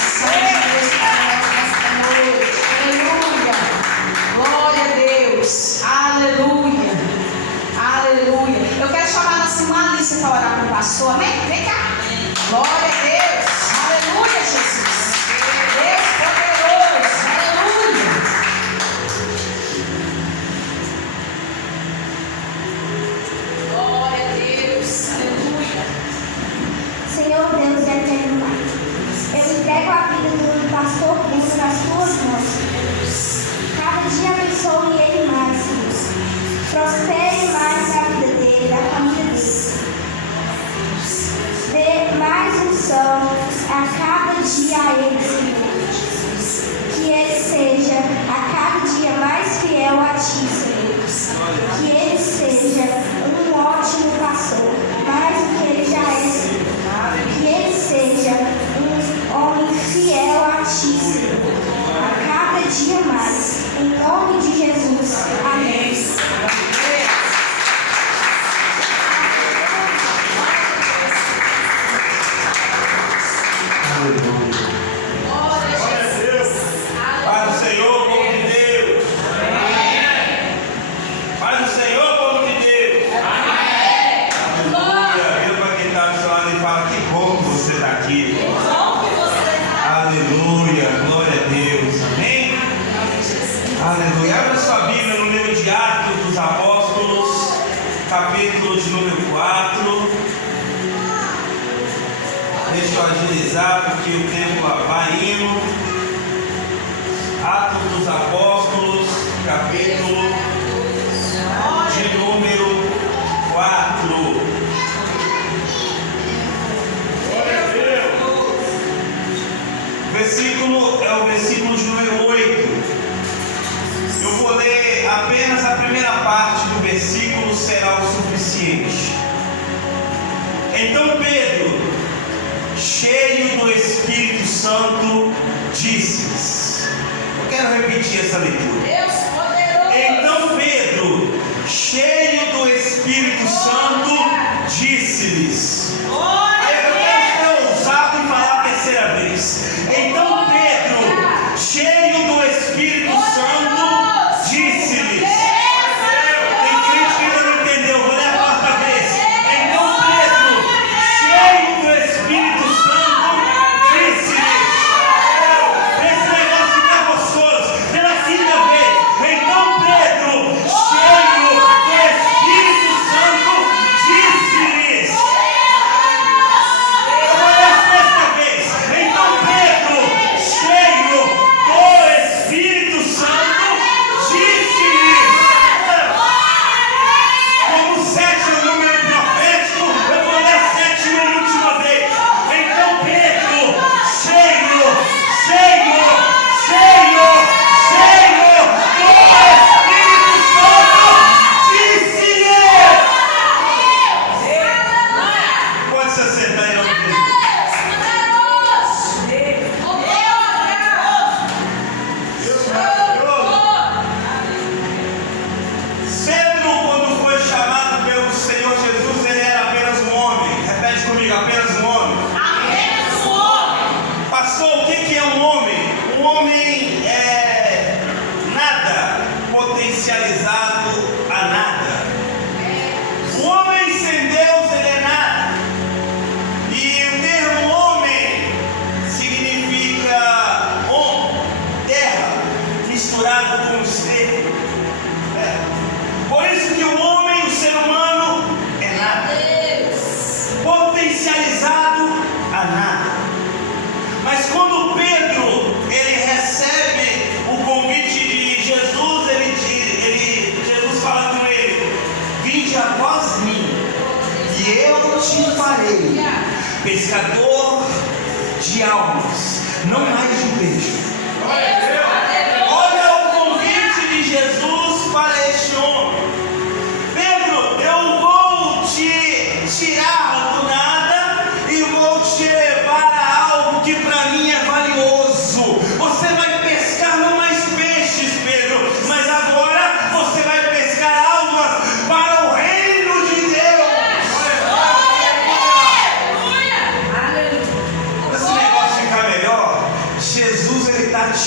salvação de Deus para nós nesta noite. Aleluia. Glória a Deus. Aleluia. Aleluia. Eu quero chamar a nossa irmã Alice para orar com o pastor. Amém? Vem cá. Glória a Deus. Aleluia, Jesus. Deus poderoso. Aleluia. Glória a Deus. Aleluia. Senhor Deus e eterno Pai, eu entrego a vida do pastor Bruno nas tuas mãos. Cada dia abençoe ele mais, Deus. Prospere mais a vida dele, a família dele. Dê mais unção a cada dia a ele, Senhor. Que ele seja a cada dia mais fiel a ti, Senhor. Que ele seja um ótimo pastor, mais do que ele já é, Senhor. Que ele seja um homem fiel a ti, Senhor. A cada dia mais. Em nome de Jesus. Amém. Aleluia. Abra sua Bíblia no livro de Atos dos Apóstolos, capítulo de número 4. Deixa eu agilizar porque o tempo lá vai indo. Atos dos Apóstolos, capítulo de número 4. Versículo é o versículo de número 8. Eu vou ler apenas a primeira parte do versículo, será o suficiente. Então Pedro, cheio do Espírito Santo, disse-lhes. Eu quero repetir essa leitura. Deus poderoso. Então Pedro, cheio do Espírito Santo, disse-lhes. Aí eu quero ser ousado e falar a terceira vez. Então Pedro, cheio do Espírito Santo, disse-lhes. Tem crente que ainda não entendeu, vou ler a quarta vez. Então Pedro, cheio do Espírito Santo, disse-lhes. Esse negócio fica gostoso. Pela quinta vez. Então Pedro, cheio do Espírito Santo, disse-lhes. Eu vou ler a sexta vez. Então Pedro, cheio do Espírito Santo, disse-lhes. Como 7 é o número profético, eu vou ler a sétima e última vez. Então Pedro, cheio do Espírito Santo, disse-lhes. Pode se acertar em nome de Jesus. Pedro, quando foi chamado pelo Senhor Jesus, ele era apenas um homem. Repete comigo, apenas um homem. Pastor, o que é um homem? Um homem é nada potencializado a nada. O homem sem Deus, ele é nada. E o termo homem significa terra misturado com esterco. Por isso que o homem, o ser humano, é nada. Potencializado a nada. Mas quando Pedro, ele recebe o convite de Jesus, Jesus fala com ele: vinde após mim, e eu te farei pescador de almas, não mais de peixe. Olha o convite de Jesus para este homem. Pedro, eu vou te tirar do nada e vou te levar a algo que para mim é valioso. Você vai pescar não mais peixes, Pedro, mas agora você vai pescar almas para o reino de Deus. Esse negócio ficar melhor.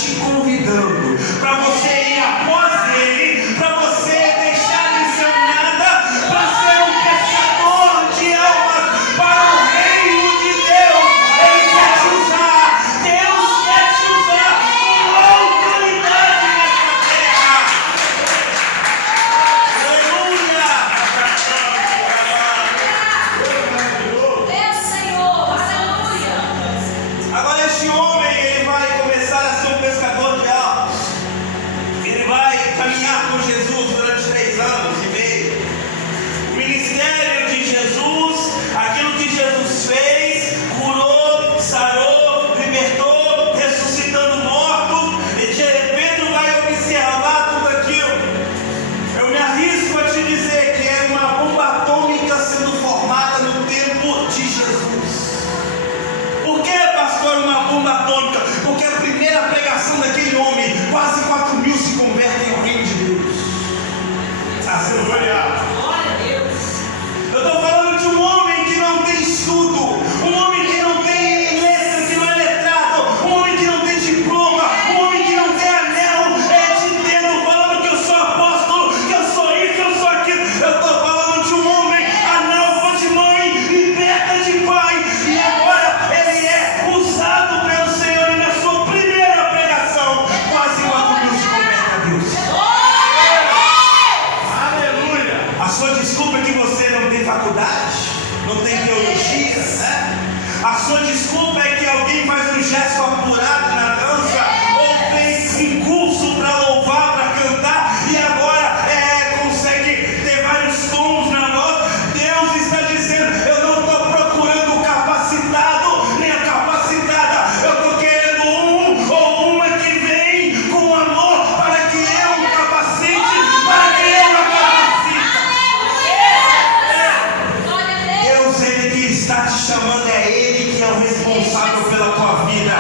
te convidando para você ir após Ele, para você deixar de ser um nada, para ser um pescador de almas para o reino de Deus. Ele quer te usar, Deus quer te usar com autoridade nessa terra. Aleluia! Deus, Senhor, aleluia. Agora este homem, ele vai começar a ser um pescador de almas. Ele vai caminhar com Jesus durante 3 anos e meio. O ministério de Jesus, aquilo que Jesus fez, curou, sarou, libertou, ressuscitando mortos. E Pedro vai observar tudo aquilo. Eu me arrisco a te dizer que é uma bomba atômica sendo formada no tempo de Jesus. Por que, pastor, uma bomba atômica? Porque a primeira pregação daquele homem, quase 4.000 se convertem ao reino de Deus. Aleluia! Glória a Deus. Eu estou falando de um homem que não tem estudo, um homem que não tem letra, que não é letrado, um homem que não tem diploma, um homem que não tem anel, de dedo, falando que eu sou apóstolo, que eu sou isso, eu sou aquilo. Eu estou falando de um homem analfa de mãe, liberta de pai, e agora ele é usado pelo Senhor e na sua primeira pregação, quase 4.000 se convertem a Deus. Aleluia! A sua desculpa é que você não tem faculdade, não tem teologia, né? A sua desculpa é que alguém faz um gesto apurado na dança, ou fez um curso para louvar, para cantar, e agora consegue ter vários tons na voz. Deus está dizendo: eu não estou procurando o capacitado, nem a capacitada. Eu estou querendo um ou uma que vem com amor para que eu capacite, para que eu a capacite. Deus, Ele que está te chamando, é Ele que é o responsável pela tua vida.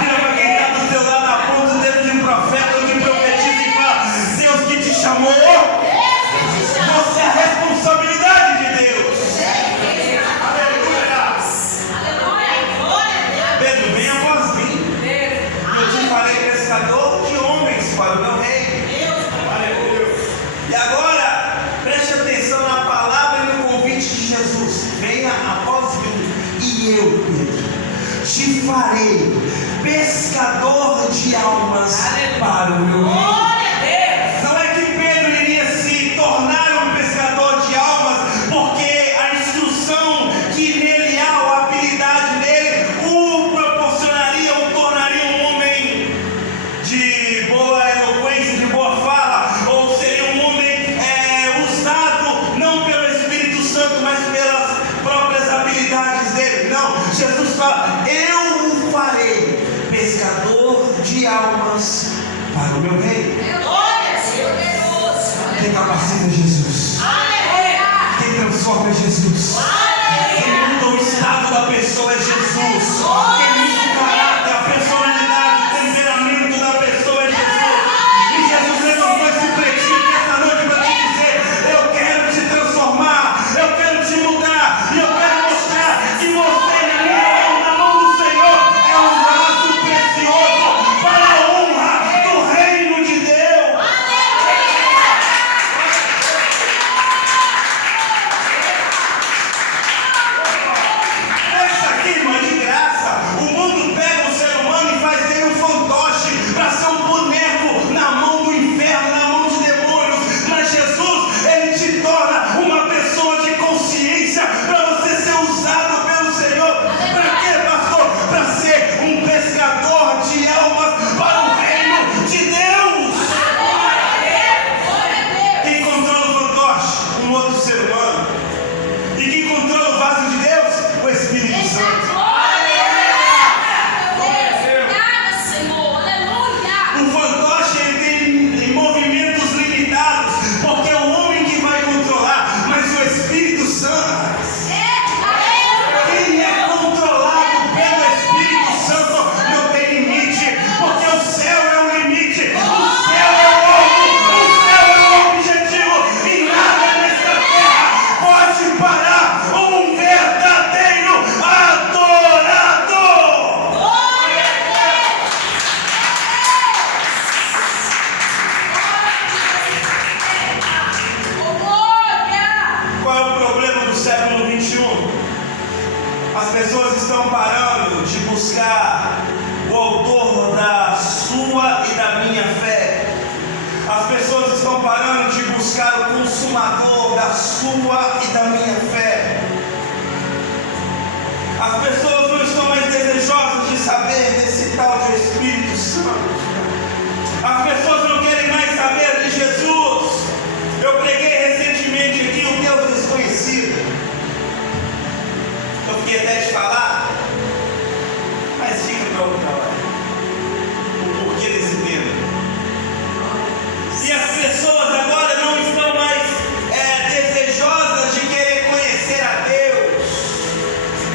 Vira para quem está do teu lado, aponta o dedo de profeta ou de profetiza e fala: Deus que te chamou, você é a responsabilidade de Deus. Aleluia! Pedro, vem após mim. Eu te farei pescador de homens para o meu reino. E agora, preste atenção na palavra e no convite de Jesus: venha após mim, e eu, Pedro, te farei pescador de almas para o meu reino. Não é que Pedro iria se tornar um pescador de almas porque a instrução que nele há, ou a habilidade dele, o proporcionaria, o tornaria um homem de boa eloquência, de boa fala, ou seria um homem usado não pelo Espírito Santo, mas pelas próprias habilidades dele. Não, Jesus fala: eu o farei pescador de almas para o meu reino. Quem capacita é Jesus. Quem transforma é Jesus. Quem muda o estado da pessoa é Jesus. Quem muda o caráter, a personalidade, o temperamento da pessoa é Jesus. E Jesus levantou esse pretinho essa noite para te dizer: eu quero te transformar, eu quero te mudar, e eu quero mostrar que você na mão do Senhor é um vaso precioso para a honra do reino de Deus. da sua e da minha fé. As pessoas não estão mais desejosas de saber desse tal de Espírito Santo. As pessoas não querem mais saber de Jesus. Eu preguei recentemente aqui o Deus desconhecido. Eu fiquei até de falar, mas fica para outra hora. O porquê desse tema. E as pessoas agora não estão mais desejosas de querer conhecer a Deus,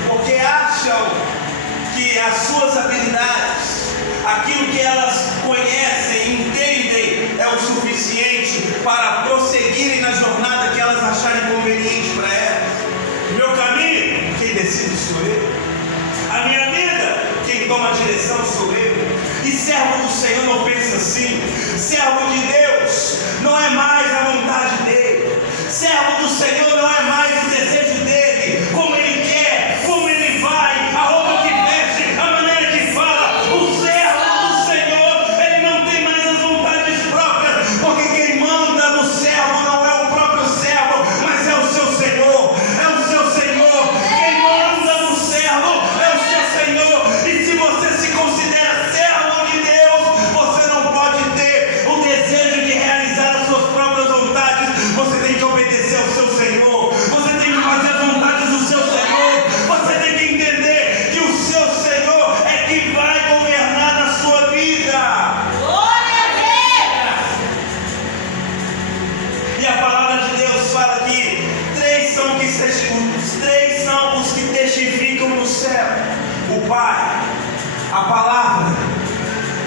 porque acham que as suas habilidades, aquilo que elas conhecem, entendem, é o suficiente para prosseguirem na jornada que elas acharem conveniente para elas. Meu caminho, quem decide sou eu. A minha vida, quem toma a direção sou eu. E servo do Senhor não pensa assim. Servo de Deus não é mais a vontade dele. Servo do Senhor não é mais o desejo dele, como ele quer, como ele vai, a roupa que veste, a maneira que fala. O servo do Senhor, ele não tem mais as vontades próprias, porque quem manda no servo não é o próprio servo, mas é o seu Senhor. É o seu Senhor. Quem manda no servo é o seu Senhor. E se você se considera servo de Deus, você não pode ter o desejo de realizar as suas próprias vontades. Você tem que obedecer ao seu Senhor. Você tem que fazer as vontades do seu Senhor. Você tem que entender que o seu Senhor é que vai governar na sua vida. Glória a Deus! E a palavra de Deus fala que três são os que testificam no céu: o Pai, a palavra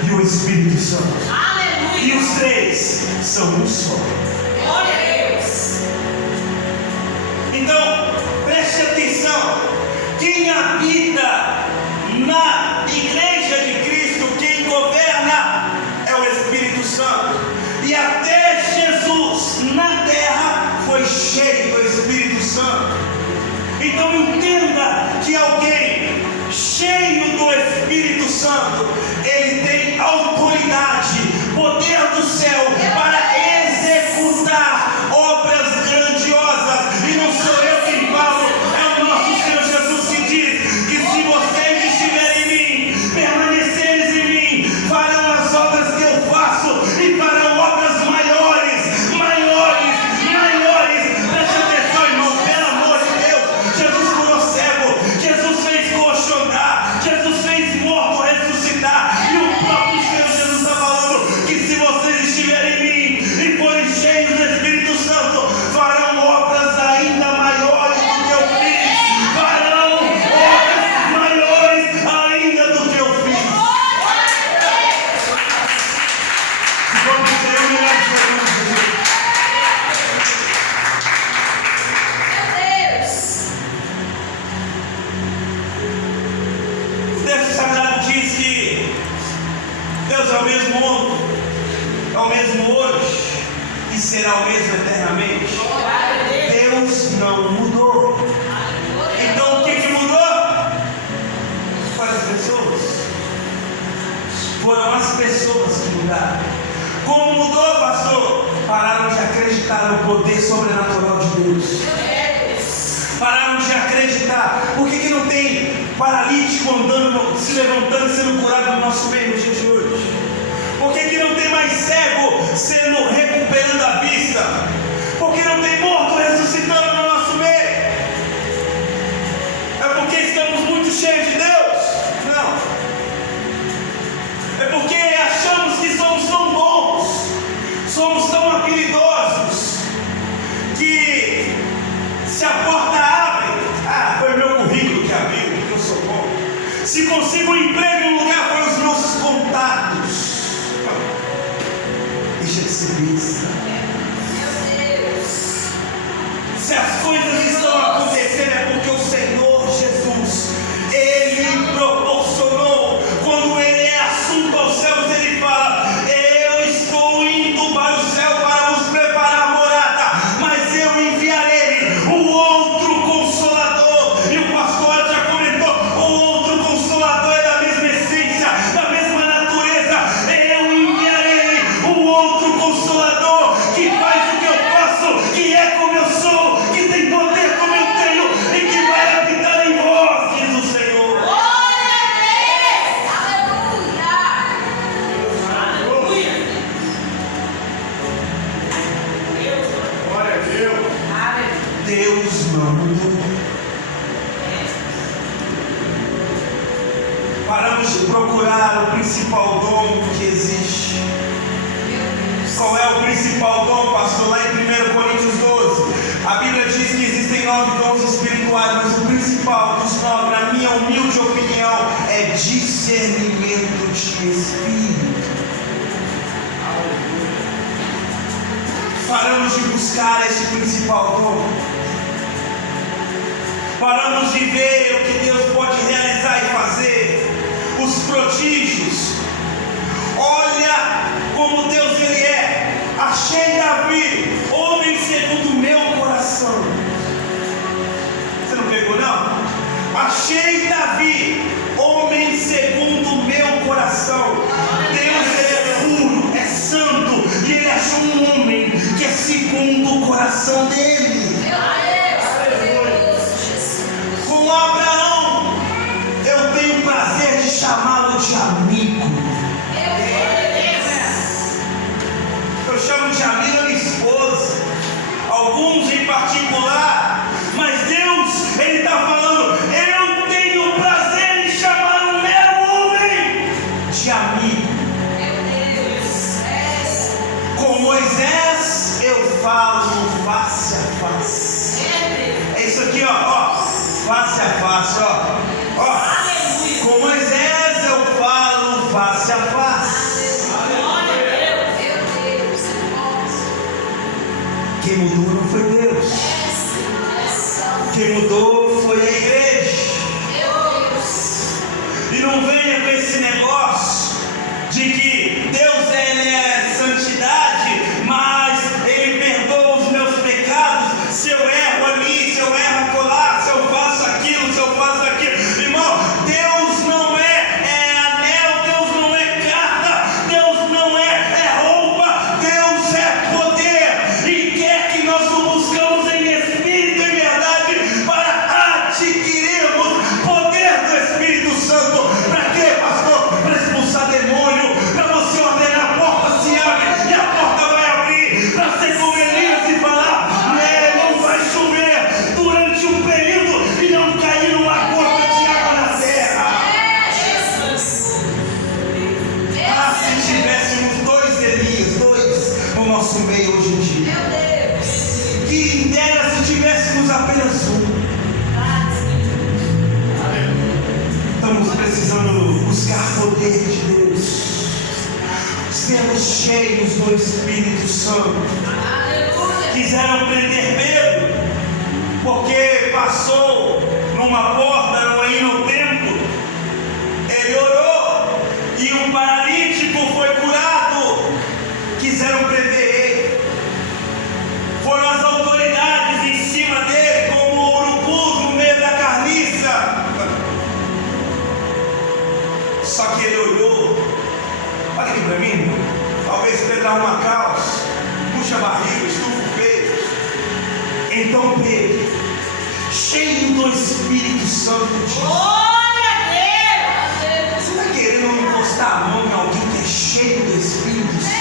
e o Espírito Santo. Aleluia! E os três são um só. Glória a Deus! Então, preste atenção: quem habita na igreja de Cristo, quem governa é o Espírito Santo. E até Jesus na terra foi cheio do Espírito Santo. Então entenda que alguém cheio do Espírito Santo, ele tem autoridade, poder do céu para executar obras grandiosas. E não sou eu quem falo, é o nosso Senhor Jesus que diz que se vocês estiverem em mim, permaneceres em mim, farão as obras que eu faço e farão obras maiores, maiores, maiores. Preste atenção, irmão, pelo amor de Deus. Jesus curou cego, Jesus fez coxo andar, Jesus fez morto ressuscitar. E o próprio Senhor Jesus está falando que se vocês estiverem em mim e forem cheios do Espírito Santo, farão obras ainda maiores do que eu fiz. Farão obras maiores ainda do que eu fiz. Vamos dizer o melhor de Jesus. Meu Deus! O texto sagrado diz que Deus é o mesmo ontem, é o mesmo hoje e será o mesmo eternamente. Glória a Deus! Deus não mudou. Então o que mudou? Foram as pessoas. Foram as pessoas que mudaram. Como mudou, pastor? Pararam de acreditar no poder sobrenatural de Deus. Pararam de acreditar. Por que não tem paralítico andando, se levantando e sendo curado no nosso meio no dia de hoje? Por que não tem mais cego recuperando a vista? Por que não tem morto ressuscitando no nosso meio? É porque estamos muito cheios de Deus? Não. É porque achamos que somos tão bons, somos tão habilidosos, que se a porta abre, foi meu currículo que abriu, porque eu sou bom. Se consigo um emprego em um lugar, foi os nossos contatos. Deixa de ser besta. Meu Deus! procurar o principal dom que existe. Qual é o principal dom, pastor? Lá em 1 Coríntios 12, a Bíblia diz que existem 9 dons espirituais, mas o principal dos 9, na minha humilde opinião, é discernimento de espírito. Paramos de buscar esse principal dom. Paramos de ver o que Deus pode realizar e fazer. Os prodígios. Olha como Deus ele é. Achei Davi, homem segundo o meu coração. Você não pegou não? Achei Davi, homem segundo o meu coração. Deus é puro, é santo, e ele achou um homem que é segundo o coração dele. Com Abraão, eu tenho o prazer de chamá-lo de amigo. Eu chamo de amiga minha esposa, alguns em particular, mas Deus, ele está falando, eu tenho o prazer de chamar o meu homem de amigo. Com Moisés eu falo face a face. É isso aqui, ó, face a face, ó. Com Moisés eu falo face a face. Quem mudou não foi Deus. Quem mudou foi a igreja. E não venha com esse negócio de que Deus ele é santidade, mas ele perdoa os meus pecados. Se eu erro ali, se eu erro acolá, se eu faço aquilo, se eu faço aquilo. Irmão, Deus não é anel, Deus não é carta, Deus não é roupa, Deus é poder. E quer que nós o buscamos em espírito e verdade para adquirirmos poder do Espírito Santo. Para quê, pastor? Para expulsar demônio, para você ordenar a porta se abre e a porta vai abrir, para ser como Elias e falar, não vai chover durante um período e não cair uma gota de água na terra. Ah, se tivéssemos 2 Elias, no nosso meio hoje em dia. Que dera se tivéssemos apenas um. Estamos precisando buscar poder de Deus. Sermos cheios do Espírito Santo. Quiseram prender Pedro, porque passou numa porta, não ia no templo. Ele orou e um paralítico foi curado. Quiseram prender ele. Foram as autoridades em cima dele, como urubus no meio da carniça. Só que ele olhou. Olha aqui para mim. Talvez Pedro arruma a calça, puxa a barriga, estufa o peito. Então Pedro, cheio do Espírito Santo de Deus. Você está querendo encostar a mão em alguém que é cheio do Espírito Santo?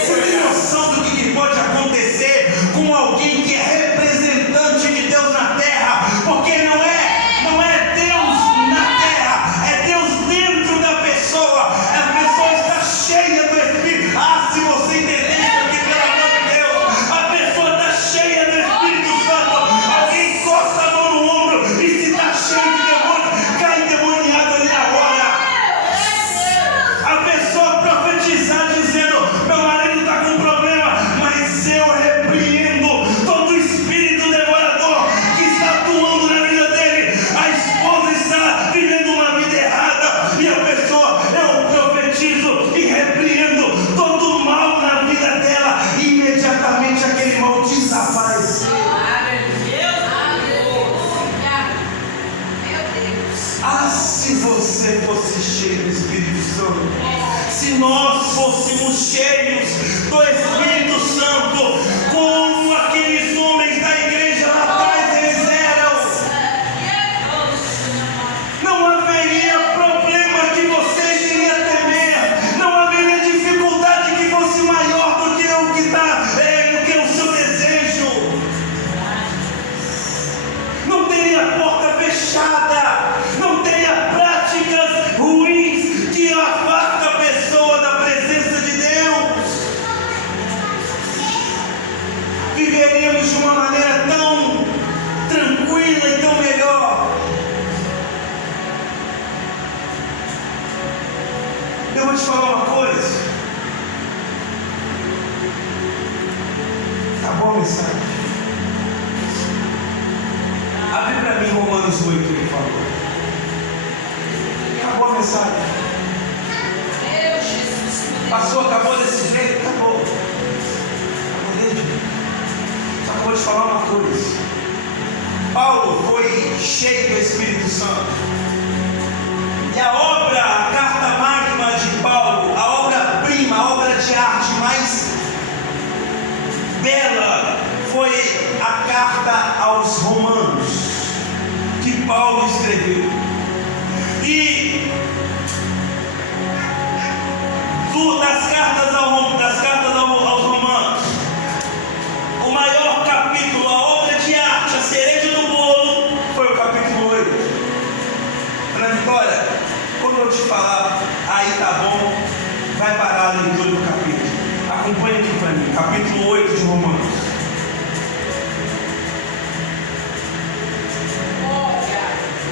Você tem noção do que pode acontecer com alguém que é representante de Deus na terra? Porque não é Deus na terra, é Deus dentro da pessoa. A pessoa está cheia do Espírito. Ah, se você entender isso aqui, pelo amor de Deus, a pessoa está cheia do Espírito Santo. Alguém encosta a mão no ombro e se está cheio de demônio, cai endemoniado ali na hora. A pessoa profetizar dizendo, meu marido está com problema, mas eu repreendo todo espírito devorador que está atuando na vida dele. A esposa está vivendo uma vida errada e a pessoa, eu profetizo e repreendo todo o mal na vida dela, e imediatamente aquele mal desaparece. Ah, se você fosse cheio do Espírito Santo, se nós fôssemos cheios do Espírito Santo, como aqueles homens da igreja lá atrás eles eram, não haveria problema que você iria temer, não haveria dificuldade que fosse maior do que o que está, do que o seu desejo, não teria porta fechada, não teria práticas Eu vou te falar uma coisa. Acabou a mensagem. Abre para mim Romanos 8, por favor. Acabou a mensagem. Meu Jesus. Passou, acabou desse jeito, acabou. Acabou mesmo. Só que eu vou te falar uma coisa. Paulo foi cheio do Espírito Santo. E a obra, a carta magna de Paulo, a obra-prima, a obra de arte mais bela, foi a carta aos Romanos, que Paulo escreveu. E das cartas aos Romanos, o maior capítulo, a obra de arte, a cereja do bolo, foi o capítulo 8. Ana Vitória, quando eu te falar, aí tá bom, vai parar a leitura do capítulo. Acompanhe aqui para mim, capítulo 8 de Romanos.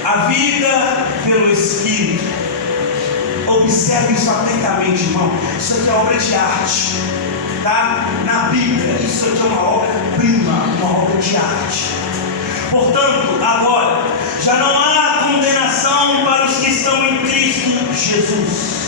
A vida pelo Espírito. Observe isso atentamente, irmão. Isso aqui é obra de arte, tá? Na Bíblia, isso aqui é uma obra-prima, uma obra de arte. Portanto, agora, já não há condenação para os que estão em Cristo Jesus.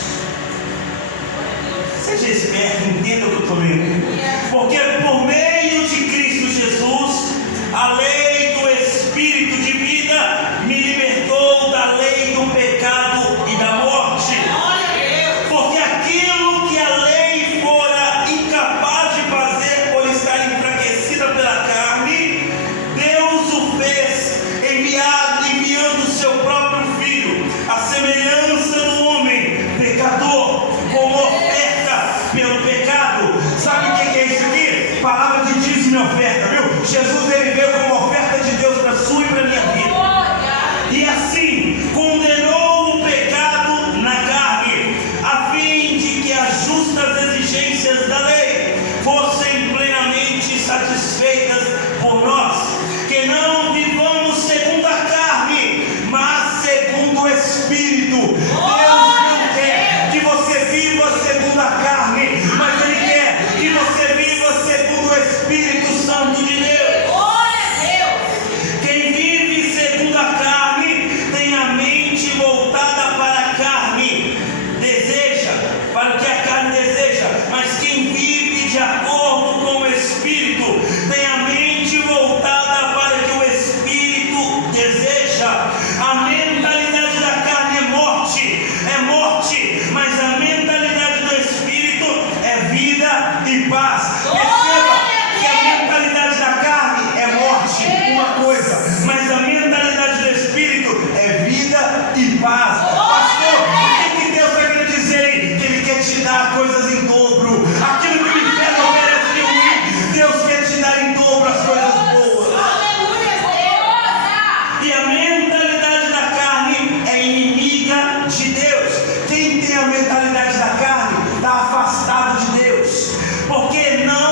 Seja esperto, entenda o que eu estou lendo. Porque por meio de Cristo Jesus, a lei do Espírito de vida me libertou da lei do pecado e da morte. Porque aquilo que a lei fora incapaz de fazer por estar enfraquecida pela carne, Deus o fez, enviando seu próprio Filho, a semelhança do homem pecador, como oferta pelo pecado. Sabe o que é isso aqui? Palavra de dízimo e oferta, viu? Jesus, ele veio como oferta de Deus para a sua e para a minha vida. E assim, condenou o pecado na carne, a fim de que as justas exigências da lei fossem plenamente satisfeitas por nós, que não vivamos segundo a carne, mas segundo o Espírito. Deus não quer que você viva segundo a carne, mas Ele quer que você viva segundo o Espírito Santo de Deus. Quem vive segundo a carne tem a mente voltada para a carne, deseja, para o que a carne deseja, mas quem vive de acordo com o Espírito tem a mente voltada para o que o Espírito deseja. A mentalidade da carne é morte, mas a mentalidade do Espírito é vida e paz. Perceba que a mentalidade da carne é morte, uma coisa, mas a mentalidade do Espírito é vida e paz. Pastor, o que Deus está querendo dizer aí? Que Ele quer te dar coisas em dobro. Aquilo que o inferno oferece de ruim, Deus quer te dar em dobro as coisas boas. E a mentalidade da carne é inimiga de Deus. Quem tem a mentalidade da carne está afastado de Deus, porque não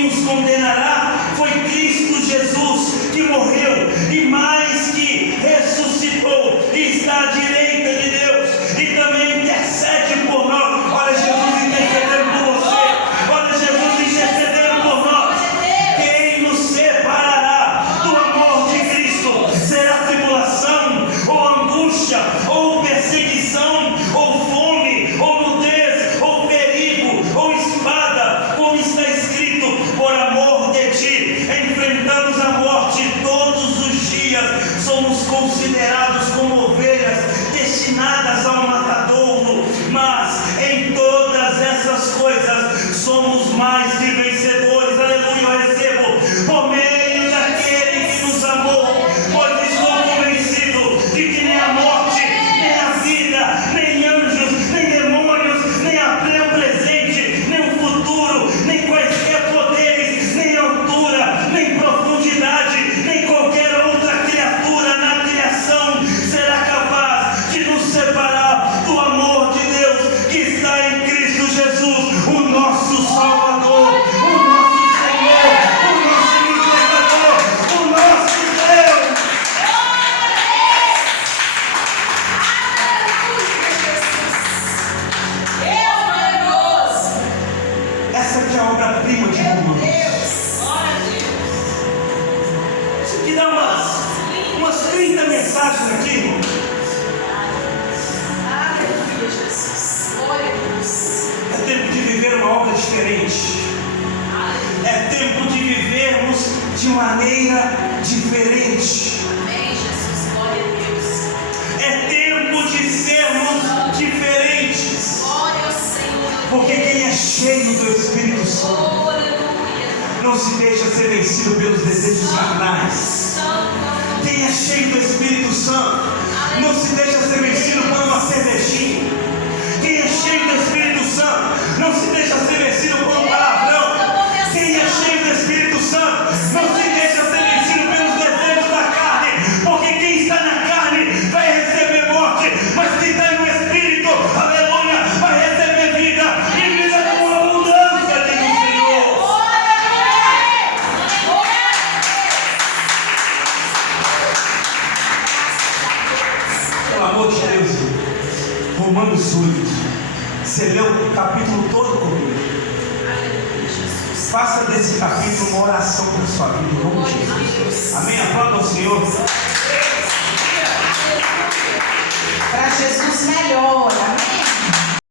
quem nos condenará? Foi Cristo Jesus, que morreu e mais que ressuscitou e está à direita de Deus e também intercede por nós. Olha Jesus intercedendo por você, olha Jesus intercedendo por nós. Quem nos separará do amor de Cristo? Será tribulação, ou angústia, ou perseguição, ou fome, ou nudez, ou perigo, ou espada, como está escrito: por amor de ti enfrentamos a morte todos os dias, somos considerados como ovelhas destinadas ao matadouro, mas em todas essas coisas somos mais que vencedores. Aleluia, eu recebo por meio daquele que nos amou, pois estou convencido de que nem a morte, nem a vida, nem anjos, nem demônios, nem o presente, nem o futuro, nem quaisquer poderes, nem altura, nem profundidade, nem qualquer outra criatura na criação será capaz de nos separar do amor de Deus que está em Cristo Jesus, o nosso Salvador, o nosso Senhor, o nosso Libertador, o nosso Deus. Essa aqui é a obra-prima de Romanos. Isso aqui dá umas 30 mensagens aqui, irmão. É tempo de viver uma obra diferente. É tempo de vivermos de maneira diferente. É tempo de sermos diferentes. Porque quem é cheio do Espírito Santo não se deixa ser vencido pelos desejos carnais. Quem é cheio do Espírito Santo não se deixa ser vencido por uma cervejinha. Quem é cheio do Espírito Santo não se deixa ser vencido por um palavrão. Quem é cheio do Espírito Santo não se deixa ser vencido pelos desejos da carne. Porque quem está na carne vai receber morte, mas quem está no Espírito, aleluia, vai receber vida e vida com abundância, diz o Senhor. Pelo amor de Deus, Romanos 8. Você leu o capítulo todo comigo. Faça desse capítulo uma oração por sua vida, em nome de Jesus. Amém? Aplauda